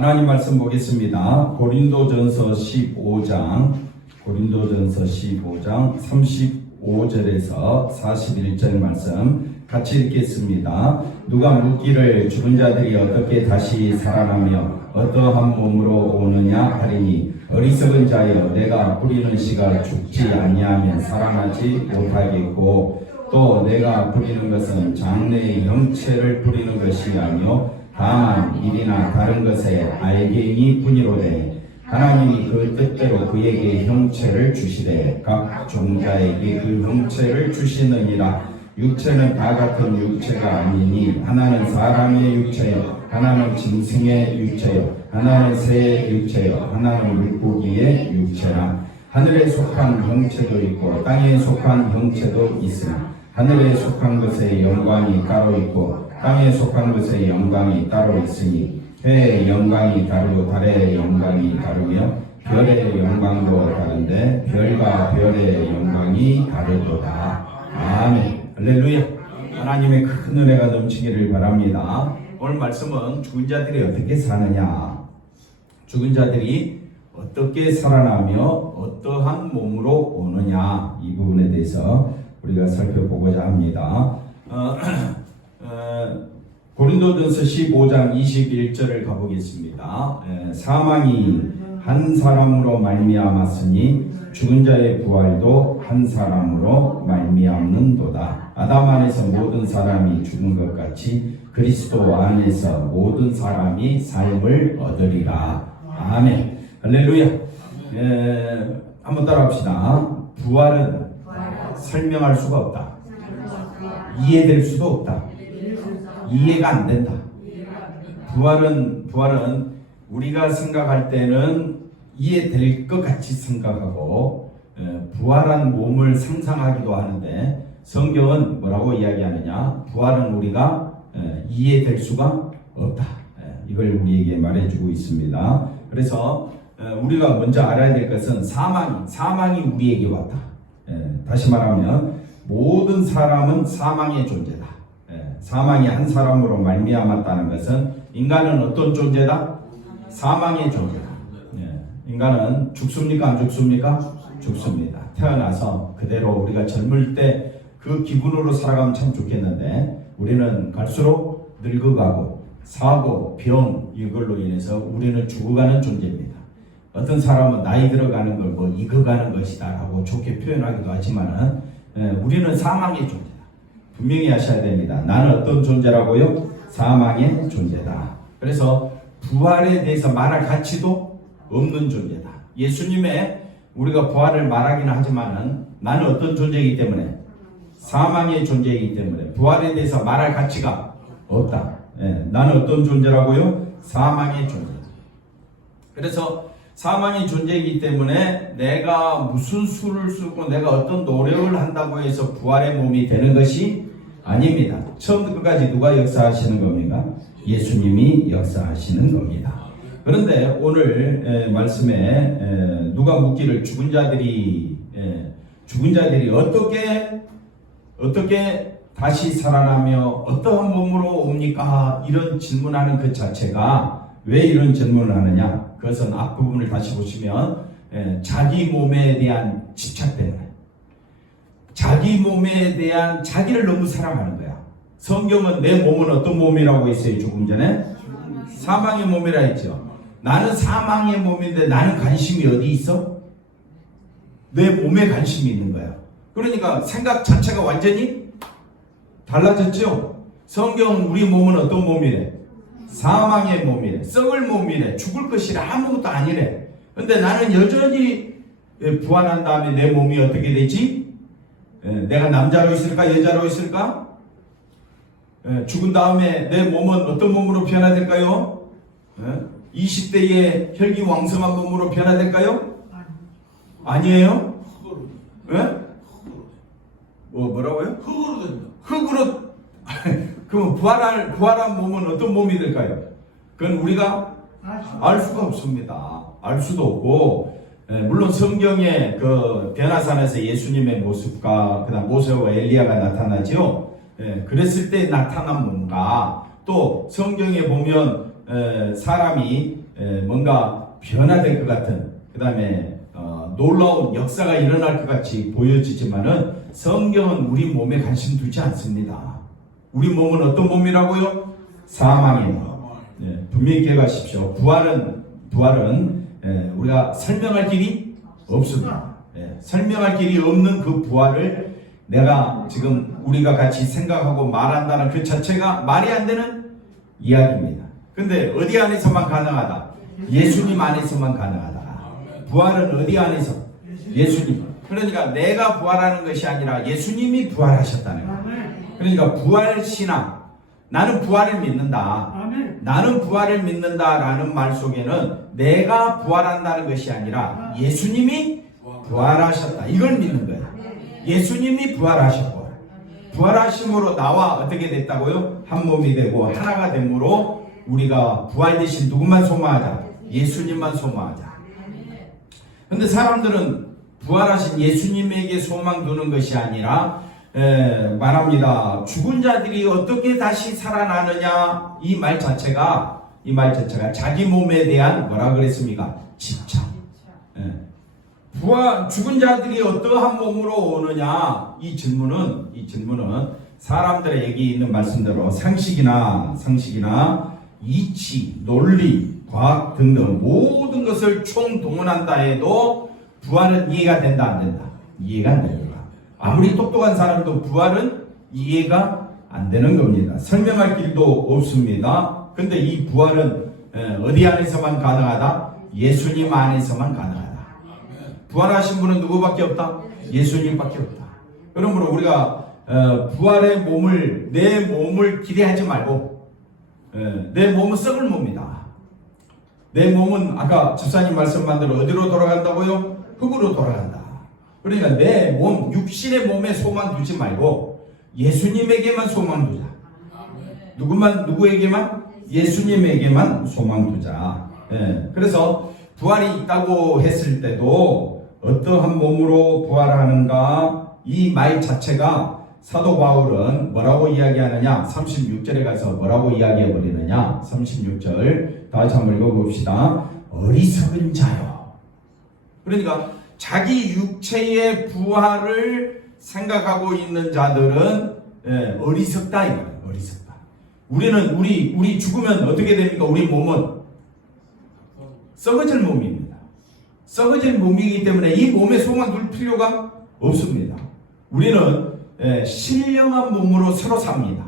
하나님 말씀 보겠습니다. 고린도전서 15장 35절에서 41절 말씀 같이 읽겠습니다. 누가 묻기를 죽은 자들이 어떻게 다시 살아나며 어떠한 몸으로 오느냐 하리니 어리석은 자여 내가 뿌리는 씨가 죽지 아니하면 살아나지 못하겠고 또 내가 뿌리는 것은 장래의 형체를 뿌리는 것이 아니요 다만 일이나 다른 것에 알갱이 뿐이로되 하나님이 그 뜻대로 그에게 형체를 주시되 각 종자에게 그 형체를 주시느니라. 육체는 다 같은 육체가 아니니 하나는 사람의 육체요 하나는 짐승의 육체요 하나는 새의 육체요 하나는 물고기의 육체라. 하늘에 속한 형체도 있고 땅에 속한 형체도 있으나 하늘에 속한 것의 영광이 따로 있고 땅에 속한 것의 영광이 따로 있으니 해의 영광이 다르고 달의 영광이 다르며 별의 영광도 다른데 별과 별의 영광이 다르도다. 아멘. 할렐루야. 하나님의 큰 은혜가 넘치기를 바랍니다. 오늘 말씀은 죽은 자들이 어떻게 사느냐, 죽은 자들이 어떻게 살아나며 어떠한 몸으로 오느냐, 이 부분에 대해서 우리가 살펴보고자 합니다. 고린도전서 15장 21절을 가보겠습니다. 사망이 한 사람으로 말미암았으니 죽은 자의 부활도 한 사람으로 말미암는도다. 아담 안에서 모든 사람이 죽은 것 같이 그리스도 안에서 모든 사람이 삶을 얻으리라. 아멘. 할렐루야. 한번 따라합시다. 부활은 설명할 수가 없다. 이해될 수도 없다. 이해가 안 된다. 부활은 우리가 생각할 때는 이해될 것 같이 생각하고 부활한 몸을 상상하기도 하는데 성경은 뭐라고 이야기하느냐? 부활은 우리가 이해될 수가 없다. 이걸 우리에게 말해주고 있습니다. 그래서 우리가 먼저 알아야 될 것은 사망이 우리에게 왔다. 다시 말하면 모든 사람은 사망의 존재다. 사망이 한 사람으로 말미암았다는 것은 인간은 어떤 존재다? 사망의 존재다. 인간은 죽습니까? 안 죽습니까? 죽습니다. 태어나서 그대로 우리가 젊을 때 그 기분으로 살아가면 참 좋겠는데 우리는 갈수록 늙어가고 사고, 병 이걸로 인해서 우리는 죽어가는 존재입니다. 어떤 사람은 나이 들어가는 걸 뭐 익어가는 것이다 라고 좋게 표현하기도 하지만 우리는 사망의 존재다. 분명히 하셔야 됩니다. 나는 어떤 존재라고요? 사망의 존재다. 그래서 부활에 대해서 말할 가치도 없는 존재다. 예수님의 우리가 부활을 말하기는 하지만은 나는 어떤 존재이기 때문에 사망의 존재이기 때문에 부활에 대해서 말할 가치가 없다. 나는 어떤 존재라고요? 사망의 존재. 그래서 사망의 존재이기 때문에 내가 무슨 수를 쓰고 내가 어떤 노력을 한다고 해서 부활의 몸이 되는 것이 아닙니다. 처음부터 끝까지 누가 역사하시는 겁니까? 예수님이 역사하시는 겁니다. 그런데 오늘 말씀에 누가 묻기를 죽은 자들이 어떻게 다시 살아나며 어떠한 몸으로 옵니까? 이런 질문하는 그 자체가 왜 이런 질문을 하느냐? 그것은 앞부분을 다시 보시면 자기 몸에 대한 집착 때문에 자기 몸에 대한 자기를 너무 사랑하는 거야. 성경은 내 몸은 어떤 몸이라고 했어요? 조금 전에 사망의 몸이라 했죠. 나는 사망의 몸인데 나는 관심이 어디 있어? 내 몸에 관심이 있는 거야. 그러니까 생각 자체가 완전히 달라졌죠. 성경은 우리 몸은 어떤 몸이래? 사망의 몸이래. 썩을 몸이래. 죽을 것이라 아무것도 아니래. 근데 나는 여전히 부활한 다음에 내 몸이 어떻게 되지? 내가 남자로 있을까? 여자로 있을까? 죽은 다음에 내 몸은 어떤 몸으로 변화될까요? 20대의 혈기왕성한 몸으로 변화될까요? 아니에요? 뭐라고요? 흙으로 된다. 흙으로. 그럼 부활한 몸은 어떤 몸이 될까요? 그건 우리가 알 수가 없습니다. 알 수도 없고, 물론 성경의 그 변화산에서 예수님의 모습과 그다음 모세와 엘리야가 나타나죠. 그랬을 때 나타난 몸과 또 성경에 보면 사람이 뭔가 변화될 것 같은, 그 다음에 놀라운 역사가 일어날 것 같이 보여지지만은 성경은 우리 몸에 관심 두지 않습니다. 우리 몸은 어떤 몸이라고요? 사망의 몸. 분명히 기억하십시오. 부활은 우리가 설명할 길이 없습니다. 설명할 길이 없는 그 부활을 내가 지금 우리가 같이 생각하고 말한다는 그 자체가 말이 안 되는 이야기입니다. 근데 어디 안에서만 가능하다? 예수님 안에서만 가능하다. 부활은 어디 안에서? 예수님. 그러니까 내가 부활하는 것이 아니라 예수님이 부활하셨다는 거예요. 그러니까 부활신앙, 나는 부활을 믿는다. 나는 부활을 믿는다라는 말 속에는 내가 부활한다는 것이 아니라 예수님이 부활하셨다. 이걸 믿는 거예요. 예수님이 부활하셨고, 부활하심으로 나와 어떻게 됐다고요? 한 몸이 되고 하나가 됨으로 우리가 부활되신 누구만 소망하자? 예수님만 소망하자. 근데 사람들은 부활하신 예수님에게 소망 두는 것이 아니라 말합니다. 죽은 자들이 어떻게 다시 살아나느냐, 이 말 자체가 자기 몸에 대한 뭐라 그랬습니까? 집착. 죽은 자들이 어떠한 몸으로 오느냐, 이 질문은 사람들에게 있는 말씀대로 상식이나 이치, 논리, 과학 등등 모든 것을 총동원한다 해도 부활은 이해가 된다, 안 된다? 이해가 안 됩니다. 아무리 똑똑한 사람도 부활은 이해가 안 되는 겁니다. 설명할 길도 없습니다. 근데 이 부활은 어디 안에서만 가능하다? 예수님 안에서만 가능하다. 부활하신 분은 누구밖에 없다? 예수님밖에 없다. 그러므로 우리가 부활의 몸을, 내 몸을 기대하지 말고, 내 몸은 썩을 몸이다. 내 몸은 아까 집사님 말씀만 대로 어디로 돌아간다고요? 흙으로 돌아간다. 그러니까 내 몸, 육신의 몸에 소망 두지 말고 예수님에게만 소망 두자. 누구에게만? 예수님에게만 소망 두자. 그래서 부활이 있다고 했을 때도 어떠한 몸으로 부활하는가, 이 말 자체가 사도 바울은 뭐라고 이야기하느냐, 36절에 가서 뭐라고 이야기해 버리느냐, 36절 다시 한번 읽어봅시다. 어리석은 자요. 그러니까 자기 육체의 부활을 생각하고 있는 자들은 어리석다 이거예요. 어리석다. 우리 죽으면 어떻게 됩니까? 우리 몸은 썩어질 몸입니다. 썩어질 몸이기 때문에 이 몸에 소망 둘 필요가 없습니다. 우리는 신령한 몸으로 새로 삽니다.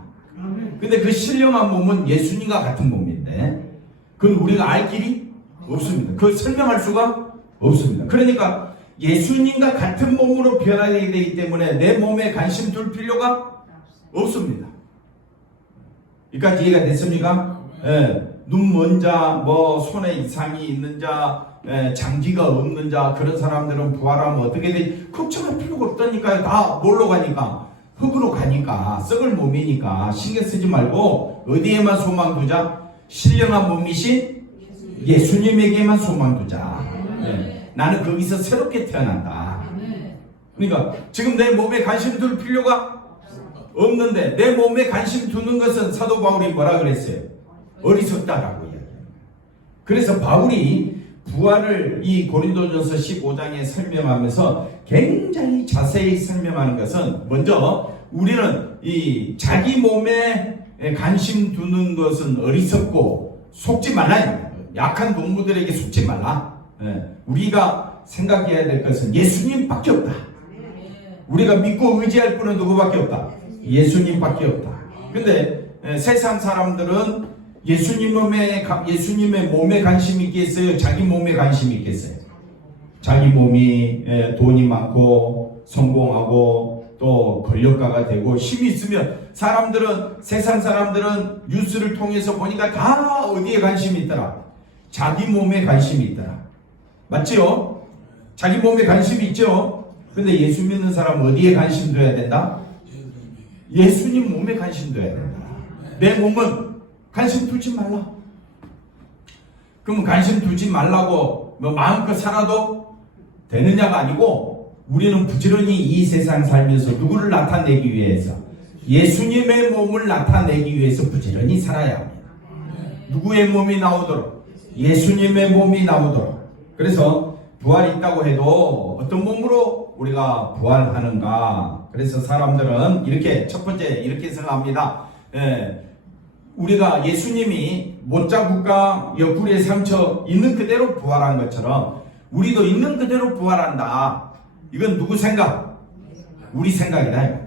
근데 그 신령한 몸은 예수님과 같은 몸인데 그건 우리가 알 길이 없습니다. 그걸 설명할 수가 없습니다. 그러니까 예수님과 같은 몸으로 변하게 되기 때문에 내 몸에 관심 둘 필요가 없습니다. 여기까지 이해가 됐습니까? 눈 먼 자, 손에 이상이 있는 자, 장기가 없는 자, 그런 사람들은 부활하면 어떻게 되지? 걱정할 필요가 없다니까요. 다 뭘로 가니까? 흙으로 가니까, 썩을 몸이니까 신경 쓰지 말고 어디에만 소망 두자? 신령한 몸이신 예수님에게만 소망 두자. 나는 거기서 새롭게 태어난다. 그러니까 지금 내 몸에 관심 둘 필요가 없는데 내 몸에 관심 두는 것은 사도 바울이 뭐라 그랬어요? 어리석다라고 이야기합니다. 그래서 바울이 부활을 이 고린도전서 15장에 설명하면서 굉장히 자세히 설명하는 것은, 먼저 우리는 이 자기 몸에 관심 두는 것은 어리석고 속지 말라. 약한 동무들에게 속지 말라. 우리가 생각해야 될 것은 예수님밖에 없다. 우리가 믿고 의지할 분은 누구밖에 없다? 예수님밖에 없다. 근데 세상 사람들은 예수님의 몸에 관심이 있겠어요? 자기 몸에 관심이 있겠어요? 자기 몸이 돈이 많고 성공하고 또 권력가가 되고 힘이 있으면 세상 사람들은 뉴스를 통해서 보니까 다 어디에 관심이 있더라? 자기 몸에 관심이 있더라. 맞지요? 자기 몸에 관심이 있죠? 근데 예수 믿는 사람은 어디에 관심 둬야 된다? 예수님 몸에 관심 둬야 된다. 내 몸은 관심 두지 말라. 그러면 관심 두지 말라고 마음껏 살아도 되느냐가 아니고, 우리는 부지런히 이 세상 살면서 누구를 나타내기 위해서, 예수님의 몸을 나타내기 위해서 부지런히 살아야 합니다. 누구의 몸이 나오도록? 예수님의 몸이 나오도록. 그래서 부활이 있다고 해도 어떤 몸으로 우리가 부활하는가? 그래서 사람들은 이렇게 첫 번째 이렇게 생각합니다. 우리가 예수님이 못자국과 옆구리에 상처 있는 그대로 부활한 것처럼 우리도 있는 그대로 부활한다. 이건 누구 생각? 우리 생각이다.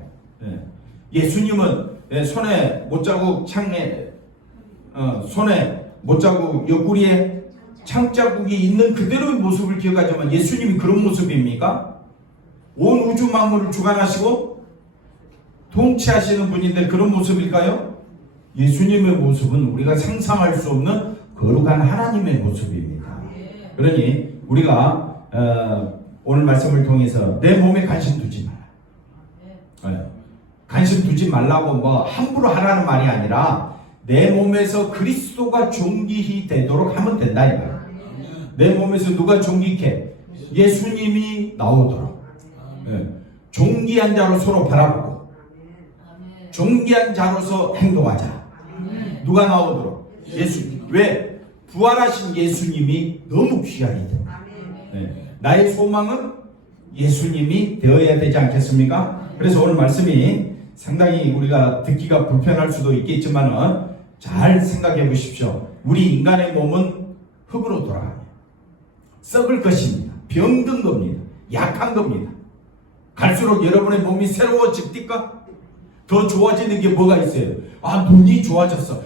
예수님은 손에 못자국 손에 못자국 옆구리에 창자국이 있는 그대로의 모습을 기억하지만 예수님이 그런 모습입니까? 온 우주 만물을 주관하시고 통치하시는 분인데 그런 모습일까요? 예수님의 모습은 우리가 상상할 수 없는 거룩한 하나님의 모습입니다. 그러니 우리가 오늘 말씀을 통해서 내 몸에 관심 두지 마라. 관심 두지 말라고 뭐 함부로 하라는 말이 아니라 내 몸에서 그리스도가 존귀히 되도록 하면 된다 이 말이야. 내 몸에서 누가 존귀해? 예수님이 나오도록. 존귀한 자로 서로 바라보고 존귀한 자로서 행동하자. 누가 나오도록? 예수님. 왜? 부활하신 예수님이 너무 귀하기 때문에. 나의 소망은 예수님이 되어야 되지 않겠습니까? 그래서 오늘 말씀이 상당히 우리가 듣기가 불편할 수도 있겠지만 잘 생각해 보십시오. 우리 인간의 몸은 흙으로 돌아갑니다. 썩을 것입니다. 병든 겁니다. 약한 겁니다. 갈수록 여러분의 몸이 새로워집니까? 더 좋아지는 게 뭐가 있어요? 눈이 좋아졌어.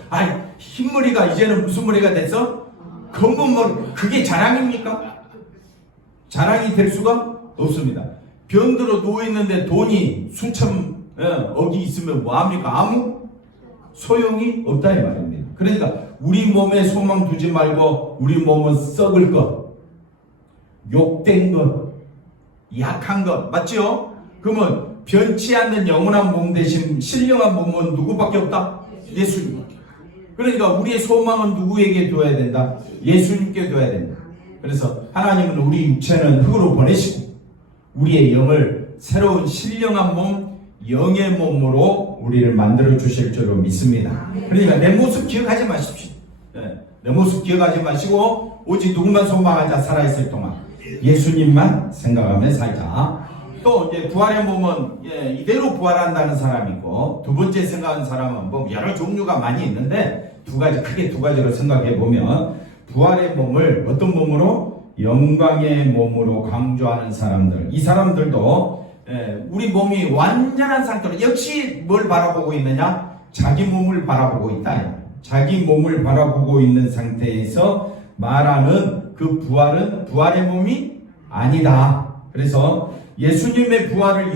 흰머리가 이제는 무슨 머리가 됐어? 검은 머리. 그게 자랑입니까? 자랑이 될 수가 없습니다. 병들어 누워있는데 돈이 수천 억이 있으면 뭐합니까? 아무 소용이 없다 이 말입니다. 그러니까 우리 몸에 소망 두지 말고 우리 몸은 썩을 것, 욕된 것, 약한 것 맞죠? 그러면 변치 않는 영원한 몸 대신 신령한 몸은 누구밖에 없다? 예수님. 그러니까 우리의 소망은 누구에게 둬야 된다? 예수님께 둬야 된다. 그래서 하나님은 우리 육체는 흙으로 보내시고 우리의 영을 새로운 신령한 몸, 영의 몸으로 우리를 만들어 주실 줄로 믿습니다. 그러니까 내 모습 기억하지 마십시오. 내 모습 기억하지 마시고 오직 누구만 소망하자. 살아있을 동안 예수님만 생각하며 살자. 또 이제 부활의 몸은 이대로 부활한다는 사람이 있고, 두 번째 생각하는 사람은 뭐 여러 종류가 많이 있는데 크게 두 가지로 생각해 보면 부활의 몸을 어떤 몸으로? 영광의 몸으로 강조하는 사람들. 이 사람들도 우리 몸이 완전한 상태로 역시 뭘 바라보고 있느냐? 자기 몸을 바라보고 있다. 자기 몸을 바라보고 있는 상태에서 말하는 그 부활은 부활의 몸이 아니다. 그래서 예수님의 부활을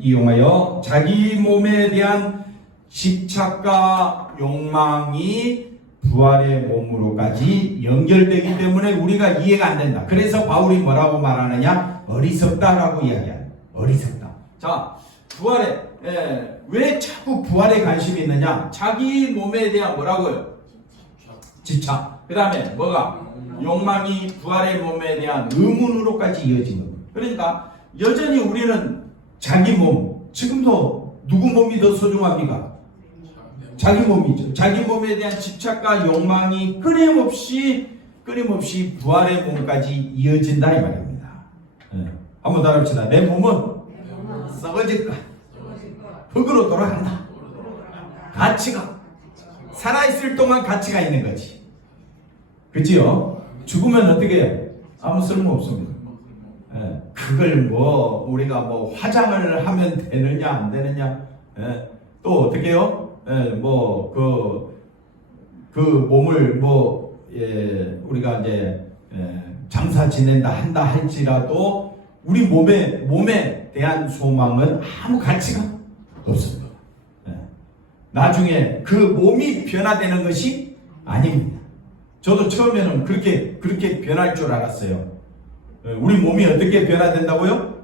이용하여 자기 몸에 대한 집착과 욕망이 부활의 몸으로까지 연결되기 때문에 우리가 이해가 안 된다. 그래서 바울이 뭐라고 말하느냐? 어리석다라고 이야기합니다. 어리석다. 자, 왜 자꾸 부활에 관심이 있느냐? 자기 몸에 대한 뭐라고요? 집착. 그 다음에 뭐가? 욕망이 부활의 몸에 대한 의문으로까지 이어지는 거예요. 그러니까 여전히 우리는 자기 몸, 지금도 누구 몸이 더 소중합니까? 자기 몸이죠. 자기 몸에 대한 집착과 욕망이 끊임없이 부활의 몸까지 이어진다 이 말입니다. 한번 따라합시다. 내 몸은 썩어질까? 흙으로 돌아간다. 가치가 살아있을 동안 가치가 있는 거지. 그치요? 죽으면 어떻게 해요? 아무 쓸모 없습니다. 그걸 우리가 화장을 하면 되느냐 안 되느냐, 또 어떻게 해요? 그 몸을 우리가 이제 장사 지낸다 한다 할지라도 우리 몸에 대한 소망은 아무 가치가 없습니다. 나중에 그 몸이 변화되는 것이 아닙니다. 저도 처음에는 그렇게 변할 줄 알았어요. 우리 몸이 어떻게 변화된다고요?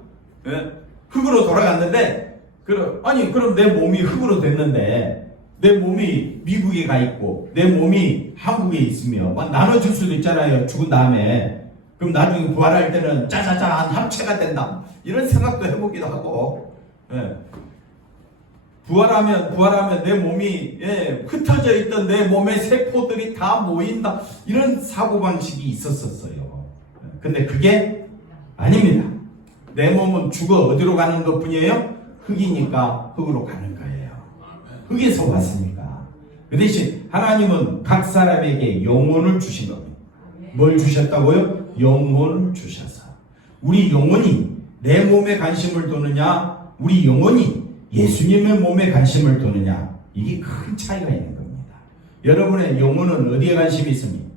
흙으로 돌아갔는데, 그럼 내 몸이 흙으로 됐는데, 내 몸이 미국에 가 있고, 내 몸이 한국에 있으며, 나눠줄 수도 있잖아요. 죽은 다음에. 그럼 나중에 부활할 때는 짜자잔 합체가 된다. 이런 생각도 해보기도 하고. 부활하면 내 몸이 흩어져 있던 내 몸의 세포들이 다 모인다. 이런 사고방식이 있었어요. 근데 그게 아닙니다. 내 몸은 죽어 어디로 가는 것 뿐이에요? 흙이니까 흙으로 가는 거예요. 흙에서 왔으니까. 그 대신 하나님은 각 사람에게 영혼을 주신 겁니다. 뭘 주셨다고요? 영혼을 주셔서. 우리 영혼이 내 몸에 관심을 두느냐, 우리 영혼이 예수님의 몸에 관심을 두느냐, 이게 큰 차이가 있는 겁니다. 여러분의 영혼은 어디에 관심이 있습니까?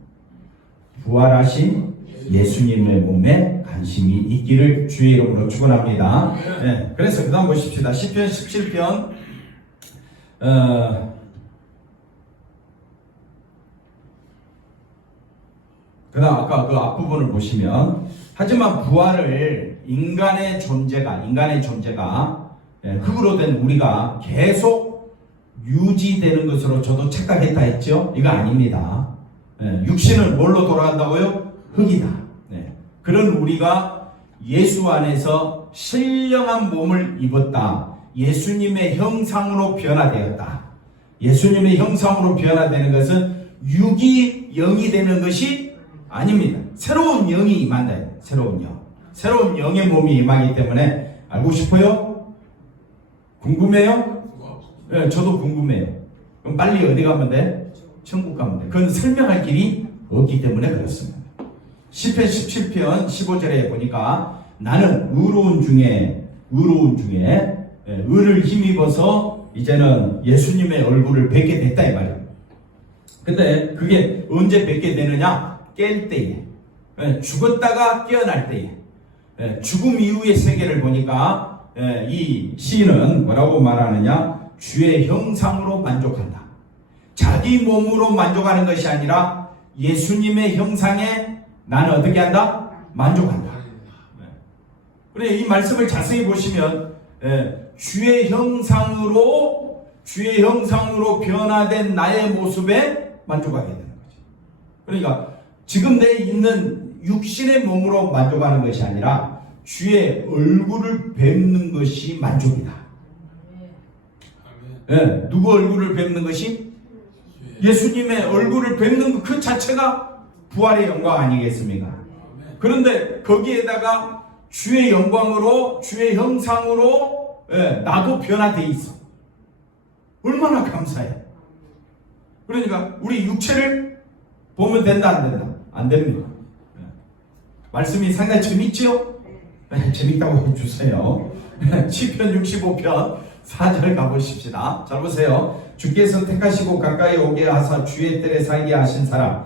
부활하신 예수님의 몸에 관심이 있기를 주의 이름으로 축원합니다. 네, 그래서 그 다음 보십시다. 시편 17편 그 다음 아까 그 앞부분을 보시면, 하지만 부활을 인간의 존재가 흙으로 된 우리가 계속 유지되는 것으로 저도 착각했다 했죠? 이거 아닙니다. 육신은 뭘로 돌아간다고요? 흙이다. 그런 우리가 예수 안에서 신령한 몸을 입었다. 예수님의 형상으로 변화되었다. 예수님의 형상으로 변화되는 것은 육이 영이 되는 것이 아닙니다. 새로운 영이 임한다. 새로운 영의 몸이 임하기 때문에. 알고 싶어요? 궁금해요? 네, 저도 궁금해요. 그럼 빨리 어디 가면 돼? 천국 가면 돼. 그건 설명할 길이 없기 때문에 그렇습니다. 시편 17편 15절에 보니까 나는 의로운 중에 의를 힘입어서 이제는 예수님의 얼굴을 뵙게 됐다 이 말이에요. 근데 그게 언제 뵙게 되느냐? 깰 때에, 죽었다가 깨어날 때에, 죽음 이후의 세계를 보니까 이 시인은 뭐라고 말하느냐? 주의 형상으로 만족한다. 자기 몸으로 만족하는 것이 아니라 예수님의 형상에 나는 어떻게 한다? 만족한다. 그래, 이 말씀을 자세히 보시면 주의 형상으로 변화된 나의 모습에 만족하게 되는 거죠. 그러니까 지금 내 있는 육신의 몸으로 만족하는 것이 아니라 주의 얼굴을 뵙는 것이 만족이다. 누구 얼굴을 뵙는 것이? 예수님의 얼굴을 뵙는 그 자체가 부활의 영광 아니겠습니까? 그런데 거기에다가 주의 영광으로, 주의 형상으로 나도 변화되어 있어. 얼마나 감사해. 그러니까 우리 육체를 보면 된다 안 된다? 안 됩니다. 말씀이 상당히 재밌죠? 재밌다고 해주세요. 시편 65편 4절 가보십시다. 잘 보세요. 주께서 택하시고 가까이 오게 하사 주의 뜰에 살게 하신 사람,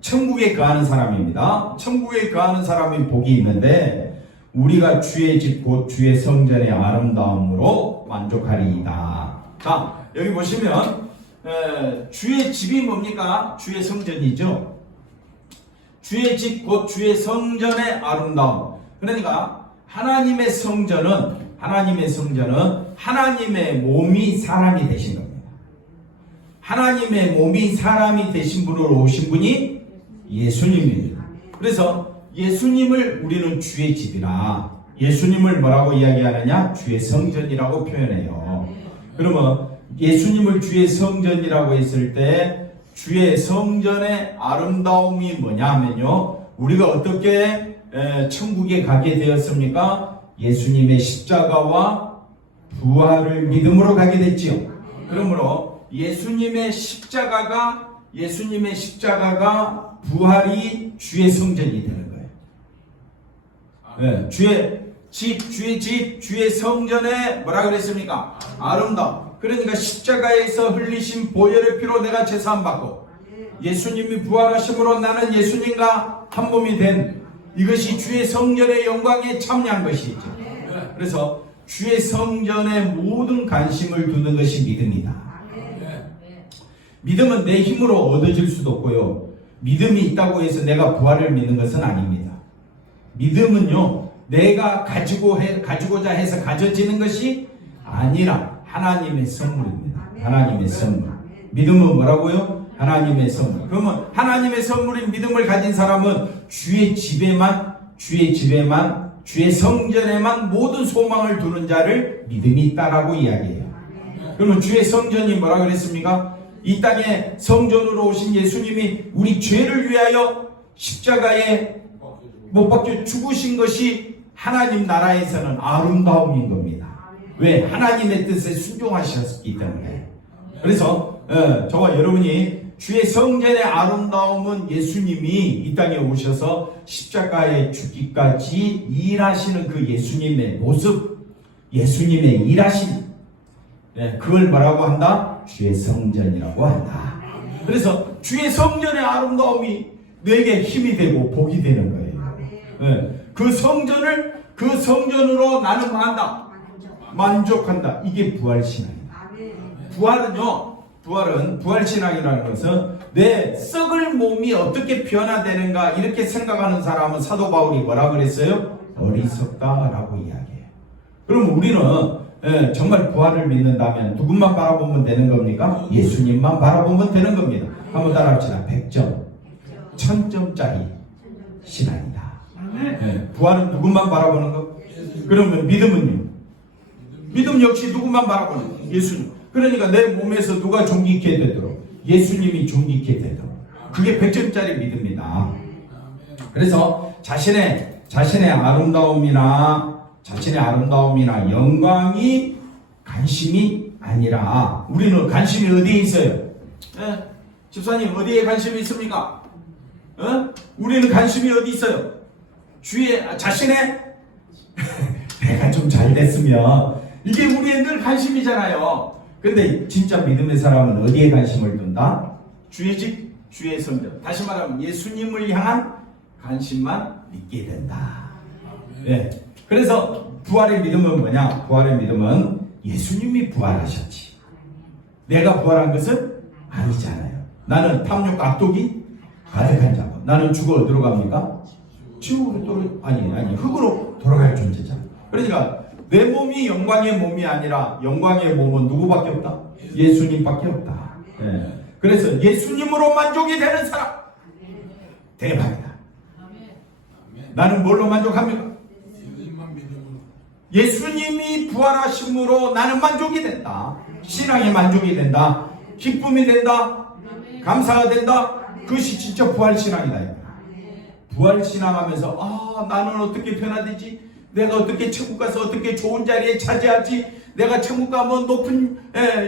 천국에 거하는 사람입니다. 천국에 거하는 사람이 복이 있는데 우리가 주의 집 곧 주의 성전의 아름다움으로 만족하리이다. 자, 여기 보시면 주의 집이 뭡니까? 주의 성전이죠. 주의 집 곧 주의 성전의 아름다움. 그러니까 하나님의 성전은 하나님의 몸이 사람이 되신 겁니다. 하나님의 몸이 사람이 되신 분으로 오신 분이 예수님입니다. 그래서 예수님을 우리는 주의 집이라, 예수님을 뭐라고 이야기하느냐? 주의 성전이라고 표현해요. 그러면 예수님을 주의 성전이라고 했을 때 주의 성전의 아름다움이 뭐냐 하면요, 우리가 어떻게 천국에 가게 되었습니까? 예수님의 십자가와 부활을 믿음으로 가게 됐지요. 그러므로 예수님의 십자가가 부활이 주의 성전이 되는 거예요. 주의 집, 주의 성전에 뭐라 그랬습니까? 아름다움. 그러니까 십자가에서 흘리신 보혈의 피로 내가 제사함 받고 예수님이 부활하심으로 나는 예수님과 한 몸이 된, 이것이 주의 성전의 영광에 참여한 것이죠. 그래서 주의 성전에 모든 관심을 두는 것이 믿음이다. 믿음은 내 힘으로 얻어질 수도 없고요, 믿음이 있다고 해서 내가 부활을 믿는 것은 아닙니다. 믿음은요, 내가 가지고자 해서 가져지는 것이 아니라 하나님의 선물입니다. 하나님의 선물. 믿음은 뭐라고요? 하나님의 선물. 그러면 하나님의 선물인 믿음을 가진 사람은 주의 집에만, 주의 성전에만 모든 소망을 두는 자를 믿음이 있다라고 이야기해요. 그러면 주의 성전이 뭐라 그랬습니까? 이 땅에 성전으로 오신 예수님이 우리 죄를 위하여 십자가에 못 박혀 죽으신 것이 하나님 나라에서는 아름다움인 겁니다. 왜? 하나님의 뜻에 순종하셨기 때문에. 그래서 저와 여러분이 주의 성전의 아름다움은 예수님이 이 땅에 오셔서 십자가에 죽기까지 일하시는 그 예수님의 모습, 예수님의 일하심, 그걸 뭐라고 한다? 주의 성전이라고 한다. 그래서 주의 성전의 아름다움이 내게 힘이 되고 복이 되는 거예요. 그 성전으로 나는 뭐 한다? 만족한다. 이게 부활신앙입니다. 부활신앙이라는 것은 내 썩을 몸이 어떻게 변화되는가 이렇게 생각하는 사람은 사도 바울이 뭐라 그랬어요? 어리석다라고 이야기해요. 그럼 우리는 정말 부활을 믿는다면 누구만 바라보면 되는 겁니까? 예수님만 바라보면 되는 겁니다. 한번 따라합시다. 100점, 1000점짜리 신앙이다. 부활은 누구만 바라보는 거? 그러면 믿음은요? 믿음 역시 누구만 바라보는 거? 예수님. 그러니까 내 몸에서 누가 존귀케 되도록 예수님이 존귀케 되도록 그게 100점짜리 믿음이다. 그래서 자신의 아름다움이나 영광이 관심이 아니라 우리는 관심이 어디에 있어요? 집사님 어디에 관심이 있습니까? 우리는 관심이 어디 있어요? 자신의 내가 좀 잘 됐으면 이게 우리의 늘 관심이잖아요. 근데 진짜 믿음의 사람은 어디에 관심을 둔다? 주의 집, 주의 성전. 다시 말하면 예수님을 향한 관심만 믿게 된다. 그래서 부활의 믿음은 뭐냐? 부활의 믿음은 예수님이 부활하셨지. 내가 부활한 것은 아니잖아요. 나는 탐욕 악독이 가득한 자고 나는 죽어 어디로 갑니까? 지옥으로 흙으로 돌아갈 존재잖아. 그러니까 내 몸이 영광의 몸이 아니라 영광의 몸은 누구밖에 없다? 예수님밖에 없다. 그래서 예수님으로 만족이 되는 사람 대박이다. 나는 뭘로 만족합니까? 예수님이 부활하심으로 나는 만족이 된다. 신앙이 만족이 된다. 기쁨이 된다. 감사가 된다. 그것이 진짜 부활신앙이다. 부활신앙하면서 나는 어떻게 변화되지? 내가 어떻게 천국 가서 어떻게 좋은 자리에 차지하지? 내가 천국 가면 높은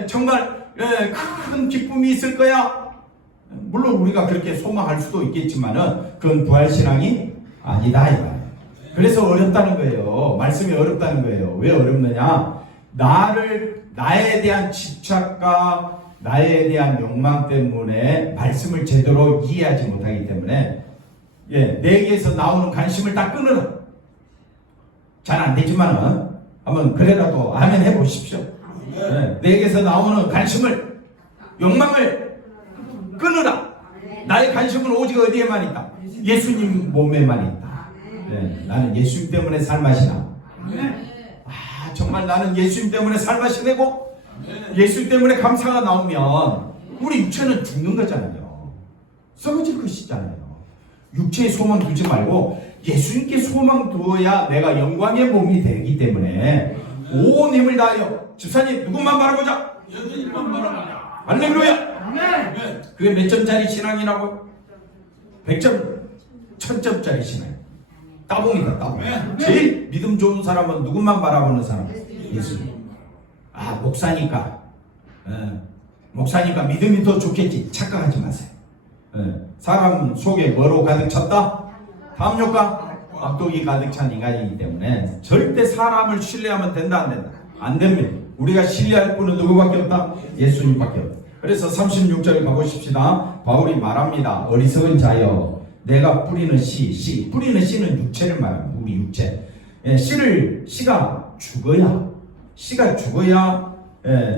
정말 큰 기쁨이 있을 거야. 물론 우리가 그렇게 소망할 수도 있겠지만은 그건 부활신앙이 아니다 이 말이에요. 그래서 어렵다는 거예요. 말씀이 어렵다는 거예요. 왜 어렵느냐? 나에 대한 집착과 나에 대한 욕망 때문에 말씀을 제대로 이해하지 못하기 때문에 내게서 나오는 관심을 다 끊으라. 잘 안 되지만은 한번 그래라도 아멘 해보십시오. 내게서 나오는 관심을 욕망을 끊으라. 나의 관심은 오직 어디에만 있다? 예수님 몸에만 있다. 나는 예수님 때문에 살맛이나. 정말 나는 예수님 때문에 살맛이 되고 예수님 때문에 감사가 나오면 우리 육체는 죽는 거잖아요. 썩어질 것이잖아요. 육체에 소망 두지 말고 예수님께 소망 두어야 내가 영광의 몸이 되기 때문에 온 힘을 다하여 집사님 누구만 바라보자. 예수님만 바라보자. 할렐루야. 그게 몇 점짜리 신앙이라고? 100점, 1000점짜리 신앙. 따봉이다, 따봉. 제일 믿음 좋은 사람은 누구만 바라보는 사람? 예수님. 목사니까 믿음이 더 좋겠지. 착각하지 마세요. 사람 속에 뭐로 가득 찼다? 탐욕과 악독이 가득 찬 인간이기 때문에 절대 사람을 신뢰하면 된다 안 된다? 안 됩니다. 우리가 신뢰할 분은 누구밖에 없다? 예수님밖에 없다. 그래서 36절 가보십시다. 바울이 말합니다. 어리석은 자여 내가 뿌리는 씨 뿌리는 씨는 육체를 말합니다. 우리 육체. 씨가 죽어야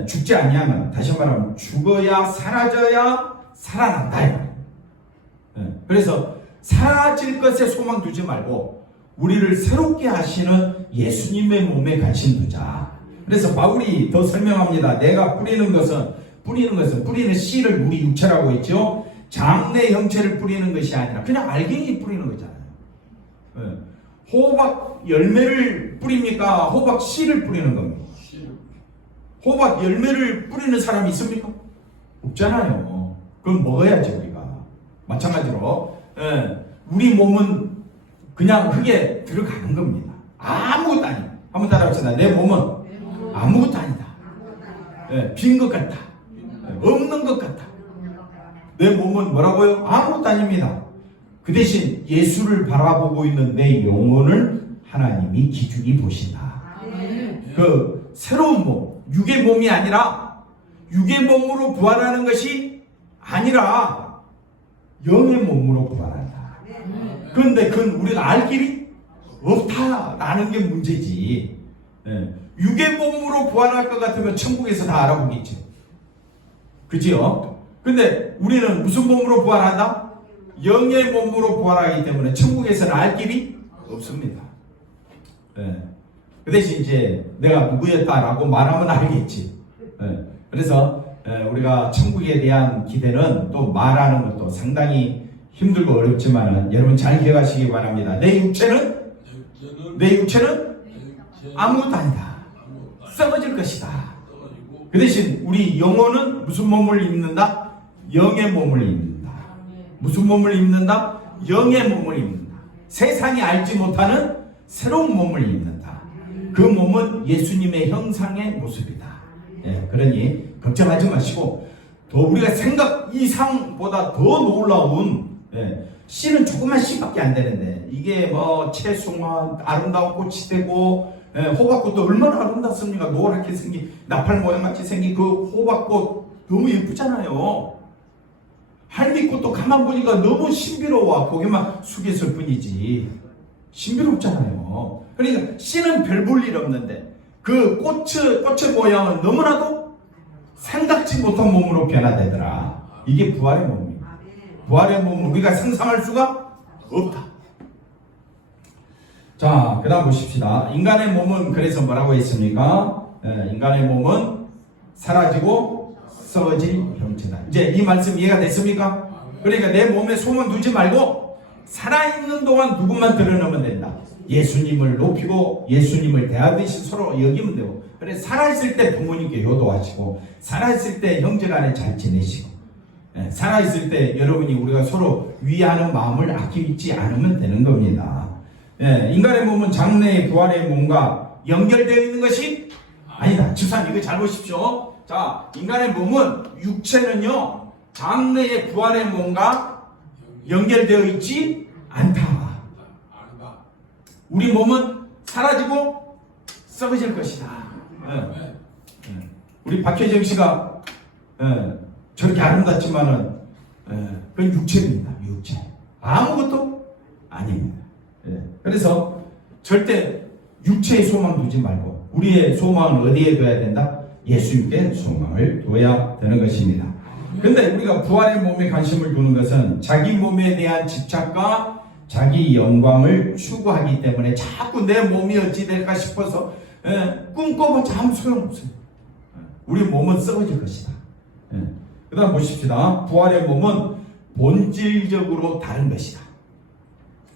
죽지 아니하면 다시 말하면 죽어야 사라져야 살아난다. 그래서 사라질 것에 소망 두지 말고 우리를 새롭게 하시는 예수님의 몸에 관심 두자. 그래서 바울이 더 설명합니다. 내가 뿌리는 씨를 우리 육체라고 했죠. 장래 형체를 뿌리는 것이 아니라 그냥 알갱이 뿌리는 거잖아요. 호박 열매를 뿌립니까? 호박 씨를 뿌리는 겁니다. 호박 열매를 뿌리는 사람이 있습니까? 없잖아요. 그럼 먹어야지 우리가. 마찬가지로 우리 몸은 그냥 흙에 들어가는 겁니다. 아무것도 아니다. 한번 따라합시다. 내 몸은 아무것도 아니다. 빈 것 같다. 없는 것 같다. 내 몸은 뭐라고요? 아무것도 아닙니다. 그 대신 예수를 바라보고 있는 내 영혼을 하나님이 기준히 보신다. 그 새로운 몸, 육의 몸이 아니라 육의 몸으로 부활하는 것이 아니라 영의 몸으로 부활한다. 그런데 그건 우리가 알 길이 없다라는 게 문제지. 육의 몸으로 부활할 것 같으면 천국에서 다 알아보겠죠. 그죠? 근데 우리는 무슨 몸으로 부활한다? 영의 몸으로 부활하기 때문에 천국에서는 알 길이 없습니다. 그 대신 이제 내가 누구였다라고 말하면 알겠지. 그래서 우리가 천국에 대한 기대는 또 말하는 것도 상당히 힘들고 어렵지만은 여러분 잘 기억하시기 바랍니다. 내 육체는 아무것도 아니다. 썩어질 것이다. 그 대신 우리 영혼은 무슨 몸을 입는다? 영의 몸을 입는다. 무슨 몸을 입는다? 영의 몸을 입는다. 세상이 알지 못하는 새로운 몸을 입는다. 그 몸은 예수님의 형상의 모습이다. 그러니 걱정하지 마시고 더 우리가 생각 이상보다 더 놀라운 씨는 조그만 씨밖에 안 되는데 이게 뭐 채송화 아름다운 꽃이 되고 호박꽃도 얼마나 아름답습니까? 노랗게 생긴 나팔 모양같이 생긴 그 호박꽃 너무 예쁘잖아요. 할미꽃도 가만 보니까 너무 신비로워. 고개만 숙였을 뿐이지 신비롭잖아요. 그러니까 씨는 별 볼 일 없는데 그 꽃의 모양은 너무나도 생각지 못한 몸으로 변화되더라. 이게 부활의 몸입니다. 부활의 몸은 우리가 상상할 수가 없다. 자, 그 다음 보십시다. 인간의 몸은 그래서 뭐라고 했습니까? 인간의 몸은 사라지고 썩어질 형체다. 이제 이 말씀 이해가 됐습니까? 그러니까 내 몸에 소문 두지 말고 살아있는 동안 누구만 드러내면 된다. 예수님을 높이고 예수님을 대하듯이 서로 여기면 되고, 그래 살아있을 때 부모님께 효도하시고 살아있을 때 형제간에 잘 지내시고 살아있을 때 여러분이 우리가 서로 위하는 마음을 아끼지 않으면 되는 겁니다. 인간의 몸은 장래의 부활의 몸과 연결되어 있는 것이 아니다. 집사님 이거 잘 보십시오. 자, 인간의 몸은 육체는요 장래의 부활의 몸과 연결되어 있지 않다. 우리 몸은 사라지고 썩어질 것이다. 우리 박혜정 씨가 저렇게 아름답지만은 그건 육체입니다. 육체. 아무것도 아닙니다. 그래서 절대 육체에 소망 두지 말고 우리의 소망을 어디에 둬야 된다? 예수님께 소망을 둬야 되는 것입니다. 근데 우리가 부활의 몸에 관심을 두는 것은 자기 몸에 대한 집착과 자기 영광을 추구하기 때문에 자꾸 내 몸이 어찌 될까 싶어서 꿈꿔봤자 아무 소용없어요. 우리 몸은 썩어질 것이다. 그 다음 보십시다. 부활의 몸은 본질적으로 다른 것이다.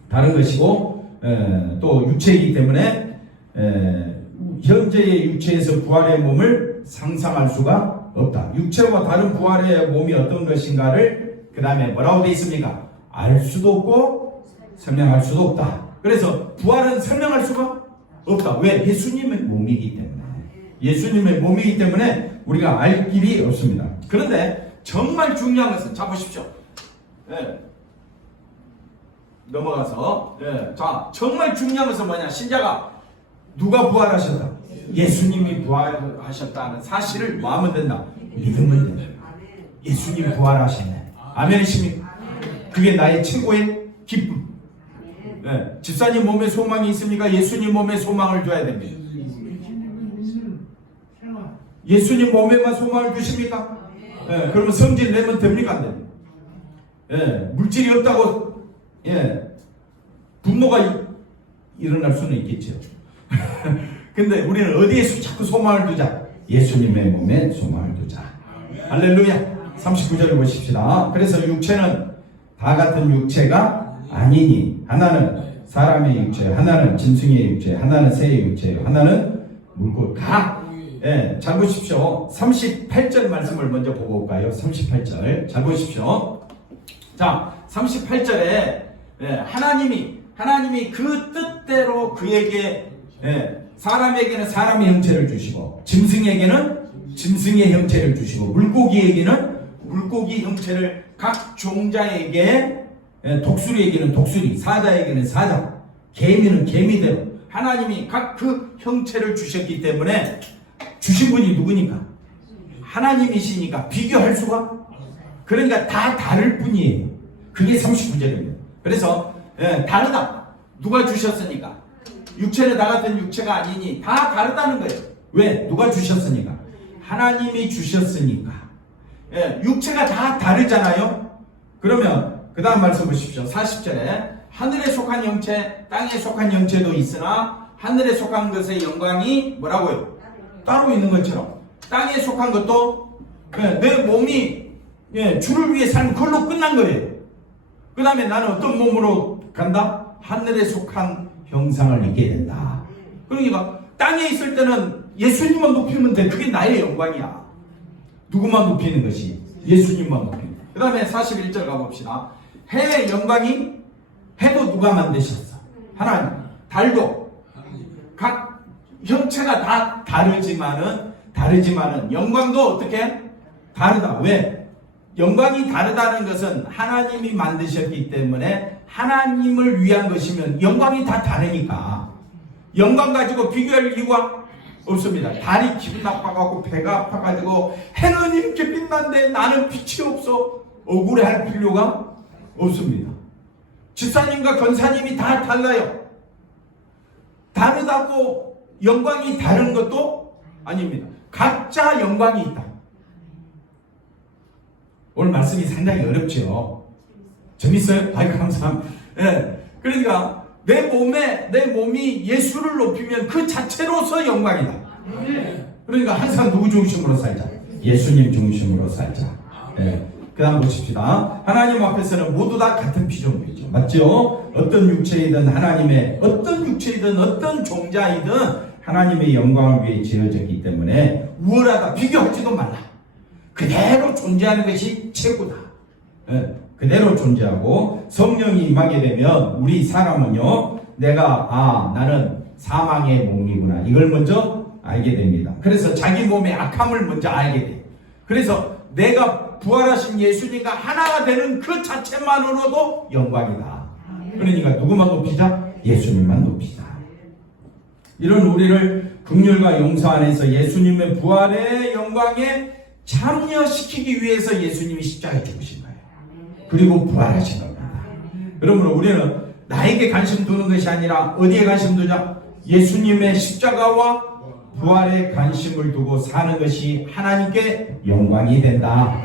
다른 것이고 또 육체이기 때문에 현재의 육체에서 부활의 몸을 상상할 수가 없다. 육체와 다른 부활의 몸이 어떤 것인가를 그 다음에 뭐라고 되어 있습니까? 알 수도 없고 설명할 수도 없다. 그래서 부활은 설명할 수가 없다. 왜? 예수님의 몸이기 때문에. 예수님의 몸이기 때문에 우리가 알 길이 없습니다. 그런데 정말 중요한 것은 자 보십시오. 넘어가서 자 정말 중요한 것은 뭐냐? 신자가 누가 부활하셨다? 예수님이 부활하셨다는 사실을 뭐 하면 된다? 믿으면 된다. 예수님 부활하셨네. 아멘이십니까? 그게 나의 최고의 기쁨. 집사님 몸에 소망이 있습니까? 예수님 몸에 소망을 둬야 됩니다. 예수님 몸에만 소망을 두십니까? 그러면 성질 내면 됩니까? 안 됩니까? 물질이 없다고 분노가 일어날 수는 있겠죠. 근데 우리는 어디에 자꾸 소망을 두자? 예수님의 몸에 소망을 두자. 할렐루야. 39절을 보십시다. 그래서 육체는 다 같은 육체가 아니니 하나는 사람의 육체, 하나는 짐승의 육체, 하나는 새의 육체, 하나는 물고 각 잘 보십시오. 38절 말씀을 먼저 보고 올까요? 38절. 잘 보십시오. 자, 38절에 하나님이 그 뜻대로 그에게 사람에게는 사람의 형체를 주시고 짐승에게는 짐승의 형체를 주시고 물고기에게는 물고기 형체를 각 종자에게 독수리에게는 독수리, 사자에게는 사자, 개미는 개미대로 하나님이 각 그 형체를 주셨기 때문에 주신 분이 누구니까? 하나님이시니까 비교할 수가? 그러니까 다 다를 뿐이에요. 그게 39절입니다. 그래서 다르다. 누가 주셨으니까? 육체는 다 같은 육체가 아니니 다 다르다는 거예요. 왜? 누가 주셨으니까? 하나님이 주셨으니까. 육체가 다 다르잖아요. 그러면 그 다음 말씀 보십시오. 40절에 하늘에 속한 형체, 땅에 속한 형체도 있으나 하늘에 속한 것의 영광이 뭐라고요? 따로 있는 것처럼 땅에 속한 것도 내 몸이 주를 위해 삶 그걸로 끝난 거예요. 그 다음에 나는 어떤 몸으로 간다? 하늘에 속한 형상을 입게 된다. 그러니까 땅에 있을 때는 예수님만 높이면 돼. 그게 나의 영광이야. 누구만 높이는 것이? 예수님만 높이는. 그 다음에 41절 가봅시다. 해의 영광이 해도 누가 만드셨어? 하나님. 달도 각 형체가 다 다르지만은 영광도 어떻게? 다르다. 왜? 영광이 다르다는 것은 하나님이 만드셨기 때문에 하나님을 위한 것이면 영광이 다 다르니까 영광 가지고 비교할 이유가 없습니다. 달이 기분 나빠가지고 배가 아파가지고 해는 이렇게 빛난데 나는 빛이 없어 억울해할 필요가 없습니다. 집사님과 권사님이 다 달라요. 다르다고 영광이 다른 것도 아닙니다. 각자 영광이 있다. 오늘 말씀이 상당히 어렵죠. 재밌어요? 아이고 감사합니다. 그러니까 내 몸이 예수를 높이면 그 자체로서 영광이다. 그러니까 항상 누구 중심으로 살자? 예수님 중심으로 살자. 그 다음 보십시다. 하나님 앞에서는 모두 다 같은 피조물이죠. 맞죠? 어떤 육체이든 하나님의 어떤 육체이든 어떤 종자이든 하나님의 영광을 위해 지어졌기 때문에 우월하다. 비교하지도 말라. 그대로 존재하는 것이 최고다. 그대로 존재하고 성령이 임하게 되면 우리 사람은요, 나는 사망의 몸이구나. 이걸 먼저 알게 됩니다. 그래서 자기 몸의 악함을 먼저 알게 돼요. 그래서 내가 부활하신 예수님과 하나가 되는 그 자체만으로도 영광이다. 그러니까 누구만 높이자? 예수님만 높이자. 이런 우리를 긍휼과 용서 안에서 예수님의 부활의 영광에 참여시키기 위해서 예수님이 십자가에 죽으신 거예요. 그리고 부활하신 겁니다. 그러므로 우리는 나에게 관심 두는 것이 아니라 어디에 관심 두자? 예수님의 십자가와 부활에 관심을 두고 사는 것이 하나님께 영광이 된다.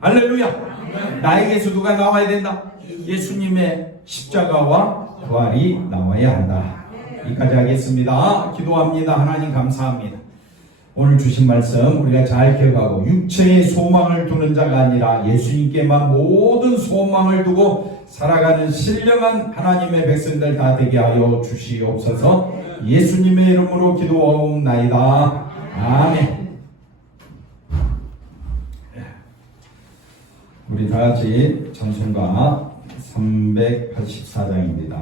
할렐루야. 나에게서 누가 나와야 된다? 예수님의 십자가와 부활이 나와야 한다. 여기까지 하겠습니다. 기도합니다. 하나님 감사합니다. 오늘 주신 말씀 우리가 잘 기억하고 육체의 소망을 두는 자가 아니라 예수님께만 모든 소망을 두고 살아가는 신령한 하나님의 백성들 다 되게 하여 주시옵소서. 예수님의 이름으로 기도하옵나이다. 아멘. 우리 다 같이 찬송가 384장입니다.